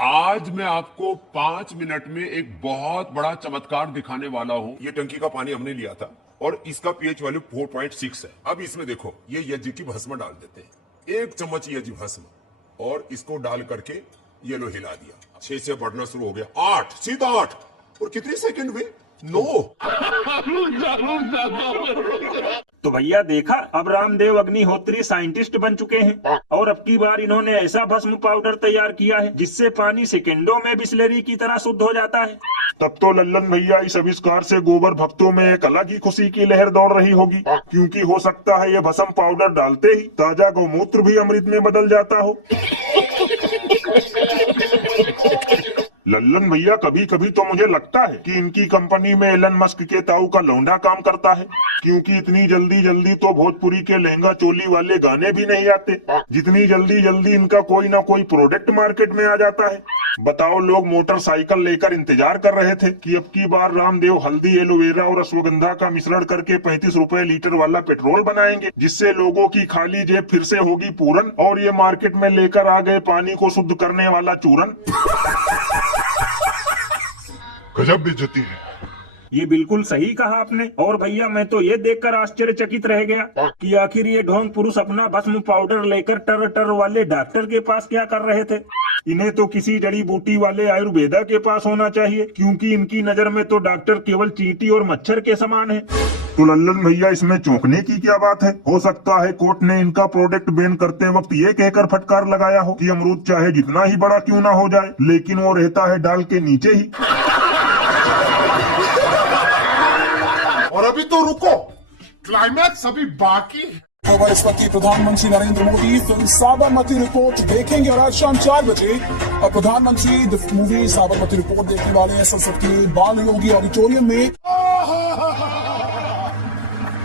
आज मैं आपको 5 मिनट में एक बहुत बड़ा चमत्कार दिखाने वाला हूँ। ये टंकी का पानी हमने लिया था और इसका पीएच वैल्यू 4.6 है। अब इसमें देखो, ये यज्ञ की भस्म डाल देते हैं, 1 चम्मच यज्ञ भस्म, और इसको डाल करके ये लो हिला दिया। 6 से बढ़ना शुरू हो गया, 8, सीधा 8। और कितने सेकंड हुए? 9। तो भैया देखा, अब रामदेव अग्निहोत्री साइंटिस्ट बन चुके हैं और अब की बार इन्होंने ऐसा भस्म पाउडर तैयार किया है जिससे पानी सेकंडों में बिस्लेरी की तरह शुद्ध हो जाता है। तब तो लल्लन भैया इस आविष्कार से गोबर भक्तों में एक अलग ही खुशी की लहर दौड़ रही होगी, क्योंकि हो सकता है ये भस्म पाउडर डालते ही ताजा गौमूत्र भी अमृत में बदल जाता हो। लल्लन भैया, कभी कभी तो मुझे लगता है कि इनकी कंपनी में एलन मस्क के ताऊ का लौंडा काम करता है, क्योंकि इतनी जल्दी जल्दी तो भोजपुरी के लहंगा चोली वाले गाने भी नहीं आते जितनी जल्दी जल्दी इनका कोई ना कोई प्रोडक्ट मार्केट में आ जाता है। बताओ, लोग मोटरसाइकिल लेकर इंतजार कर रहे थे कि अब की बार रामदेव हल्दी, एलोवेरा और अश्वगंधा का मिश्रण करके 35 रुपए लीटर वाला पेट्रोल बनाएंगे, जिससे लोगों की खाली जेब फिर से होगी पूरन, और ये मार्केट में लेकर आ गए पानी को शुद्ध करने वाला चूरन। गजब बेइज्जती है। ये बिल्कुल सही कहा आपने। और भैया, मैं तो ये देखकर आश्चर्यचकित रह गया कि आखिर ये ढोंग पुरुष अपना भस्म पाउडर लेकर टर टर वाले डॉक्टर के पास क्या कर रहे थे। इन्हें तो किसी जड़ी बूटी वाले आयुर्वेदा के पास होना चाहिए, क्योंकि इनकी नजर में तो डॉक्टर केवल चींटी और मच्छर के समान है। तो लल्लन भैया, इसमें चौंकने की क्या बात है? हो सकता है कोर्ट ने इनका प्रोडक्ट बैन करते वक्त ये कहकर फटकार लगाया हो कि अमरूद चाहे जितना ही बड़ा क्यों ना हो जाए, लेकिन वो रहता है डाल के नीचे ही। और अभी तो रुको, क्लाइमैक्स अभी बाकी है। खबर इस वक्त प्रधानमंत्री नरेंद्र मोदी फिल्म साबरमती रिपोर्ट देखेंगे और आज शाम 4 बजे प्रधानमंत्री द मूवी साबरमती रिपोर्ट देखने वाले हैं संसद के बाल योगी ऑडिटोरियम में।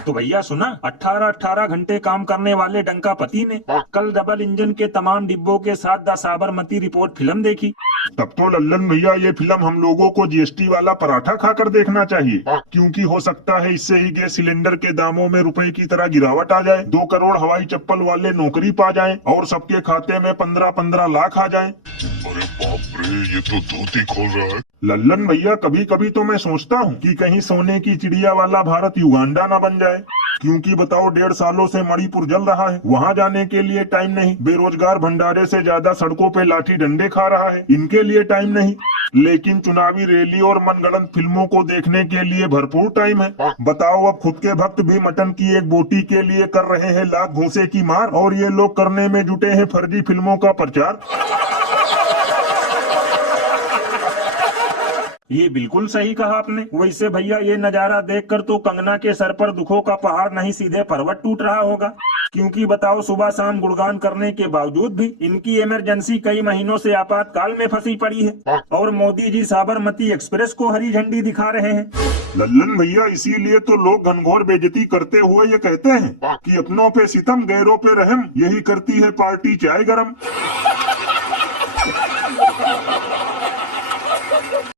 तो भैया सुना, 18 घंटे काम करने वाले डंका पति ने कल डबल इंजन के तमाम डिब्बों के साथ द साबरमती रिपोर्ट फिल्म देखी। तब तो लल्लन भैया, ये फिल्म हम लोगों को जीएसटी वाला पराठा खाकर देखना चाहिए, क्योंकि हो सकता है इससे ही गैस सिलेंडर के दामों में रुपए की तरह गिरावट आ जाए, 2 करोड़ हवाई चप्पल वाले नौकरी पा जाएं और सबके खाते में 15-15 लाख आ जाएं। अरे बाप रे, ये तो धोती खोल रहा है। लल्लन भैया, कभी कभी तो मैं सोचता हूँ कि कहीं सोने की चिड़िया वाला भारत युगांडा न बन जाए, क्योंकि बताओ 1.5 सालों से मणिपुर जल रहा है, वहाँ जाने के लिए टाइम नहीं। बेरोजगार भंडारे से ज्यादा सड़कों पे लाठी डंडे खा रहा है, इनके लिए टाइम नहीं। लेकिन चुनावी रैली और मनगढ़ंत फिल्मों को देखने के लिए भरपूर टाइम है। बताओ, अब खुद के भक्त भी मटन की एक बोटी के लिए कर रहे हैं लाख घूंसे की मार, और ये लोग करने में जुटे हैं फर्जी फिल्मों का प्रचार। ये बिल्कुल सही कहा आपने। वैसे भैया, ये नजारा देखकर तो कंगना के सर पर दुखों का पहाड़ नहीं सीधे पर्वत टूट रहा होगा, क्योंकि बताओ, सुबह शाम गुणगान करने के बावजूद भी इनकी इमरजेंसी कई महीनों से आपातकाल में फंसी पड़ी है, और मोदी जी साबरमती एक्सप्रेस को हरी झंडी दिखा रहे हैं। लल्लन भैया, इसीलिए तो लोग घनघोर बेइज्जती करते हुए ये कहते हैं कि अपनों पे सितम, गैरों पे रहम, यही करती है पार्टी चाय गरम।